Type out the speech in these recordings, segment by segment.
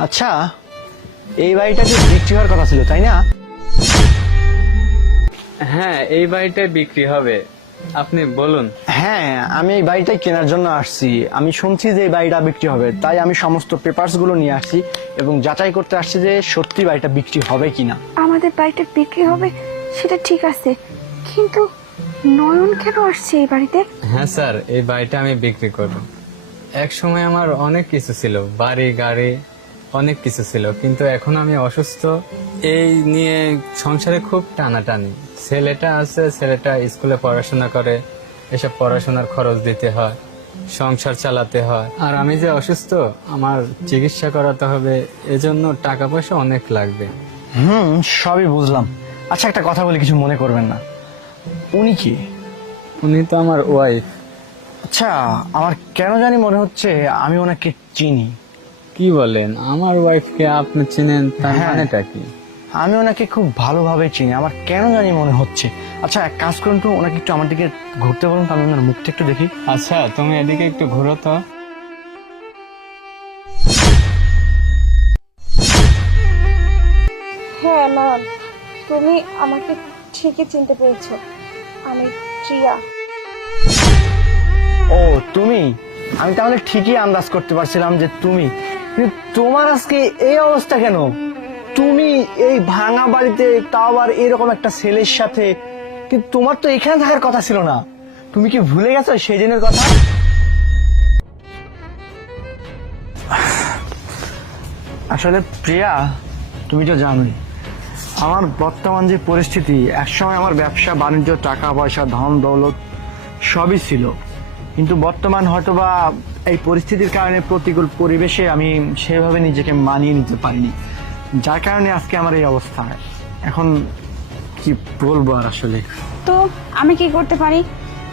আচ্ছা, এই বাড়িটা কি বিক্রি হওয়ার কথা ছিল তাই না? হ্যাঁ, এই বাড়িটা বিক্রি হবে, আপনি বলুন। হ্যাঁ, আমি এই বাড়িটাই কেনার জন্য আসছি। আমি শুনছি যে এই বাড়িটা বিক্রি হবে, তাই আমি সমস্ত পেপারস গুলো নিয়ে আসছি এবং যাচাই করতে আসছি যে সত্যি বাড়িটা বিক্রি হবে কিনা। আমাদের বাড়িটা বিক্রি হবে সেটা ঠিক আছে, কিন্তু নয়ন কেন আসছে এই বাড়িতে? হ্যাঁ স্যার, এই বাড়িটা আমি বিক্রি করব। এক সময় আমার অনেক কিছু ছিল, বাড়ি গাড়ি অনেক কিছু ছিল, কিন্তু এখন আমি অসুস্থ। এই নিয়ে সংসারে খুব টানাটানি। ছেলেটা আছে, ছেলেটা স্কুলে পড়াশোনা করে, এসব পড়াশোনার খরচ দিতে হয়, সংসার চালাতে হয়। আর আমি যে অসুস্থ, আমার চিকিৎসা করাতে হবে, এজন্য টাকা পয়সা অনেক লাগবে। সবই বুঝলাম। আচ্ছা, একটা কথা বলি, কিছু মনে করবেন না। উনি কি? উনি তো আমার ওয়াইফ। আচ্ছা, আমার কেন জানি মনে হচ্ছে আমি ওনাকে চিনি। কি বলেন, আমার ওয়াইফকে আপনি চিনেন? তার হ্যাঁ। মানেটা কি? আমি ওনাকে খুব ভালোভাবে চিনি, আমার কেন জানি মনে হচ্ছে। আচ্ছা, এক কাজ করুন তো, ওনাকে একটু আমার দিকে ঘুরতে বলুন তো, আমি ওনার মুখটা একটু দেখি। আচ্ছা, তুমি এদিকে একটু ঘুরো তো। হ্যাঁ নয়ন, তুমি আমাকে ঠিকই চিনতে পেরেছো। আমি প্রিয়া। ও, তুমি? আমি তাহলে ঠিকই আন্দাজ করতে পারছিলাম যে তুমি, কিন্তু তোমার আজকে এই অবস্থা কেন? তুমি এই ভাঙা বাড়িতে, তাও আবার এরকম একটা ছেলের সাথে, কিন্তু তোমার তো এখানে থাকার কথা ছিল না। তুমি কি ভুলে গেছো সেই দিনের কথা? আসলে প্রিয়া, তুমি তো জানোই আমার বর্তমান যে পরিস্থিতি। একসময় আমার ব্যবসা বাণিজ্য, টাকা পয়সা, ধন দৌলত সবই ছিল, কিন্তু বর্তমান হয়তোবা এই পরিস্থিতির কারণে, প্রতিকূল পরিবেশে আমি সেভাবে নিজেকে মানিয়ে নিতে পারিনি, যার কারণে আজকে আমার এই অবস্থা। এখন কি বলবো আর আসলে। তো আমি কি করতে পারি?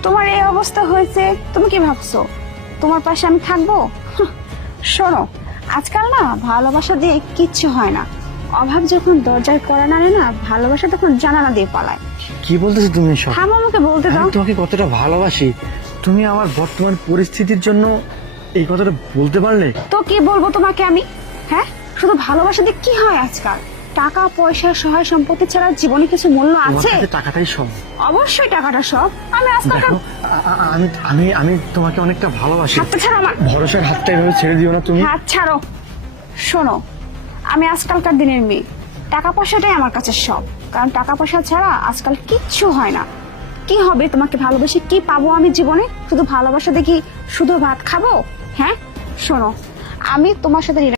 তোমার এই অবস্থা হয়েছে, তুমি কি ভাবছো তোমার পাশে আমি থাকবো? শোনো, আজকাল না ভালোবাসা দিয়ে কিচ্ছু হয় না। অভাব যখন দরজায় কড়া নাড়ে না, ভালোবাসা তখন জানালা দিয়ে পালায়। কি বলতেছো তুমি এসব? থামো, আমাকে বলতে দাও। আমি তোমাকে কতটা ভালোবাসি, তুমি আমার বর্তমান পরিস্থিতির জন্য এই কথাটা বলতে পারলে? তো কি বলবো তোমাকে আমি? হ্যাঁ, শুধু ভালোবাসা দিয়ে কি হয় আজকাল? টাকা পয়সা সহায় সম্পত্তি ছাড়া জীবনে কিছু মূল্য তোমার আছে? কাছে টাকাটাই সব। অবশ্যই টাকাটা সব। আমি আজকাল দেখো, আমি আমি আমি তোমাকে অনেকটা ভালোবাসি। হাতটা ছাড়ো আমার। ভরসার হাতটা এভাবে ছেড়ে দিও না তুমি। হাত ছাড়ো। শোনো, আমি আজকালকার দিনের মেয়ে, টাকা পয়সাটাই আমার কাছে সব। কারণ টাকা পয়সা ছাড়া আজকাল কিচ্ছু হয় না। কি হবে তোমাকে ভালোবেসে, কি পাবো আমি জীবনে? শুধু ভালোবাসা দেখি শুধু ভাত খাবো? হ্যাঁ, শোনো, আমি তোমার সাথে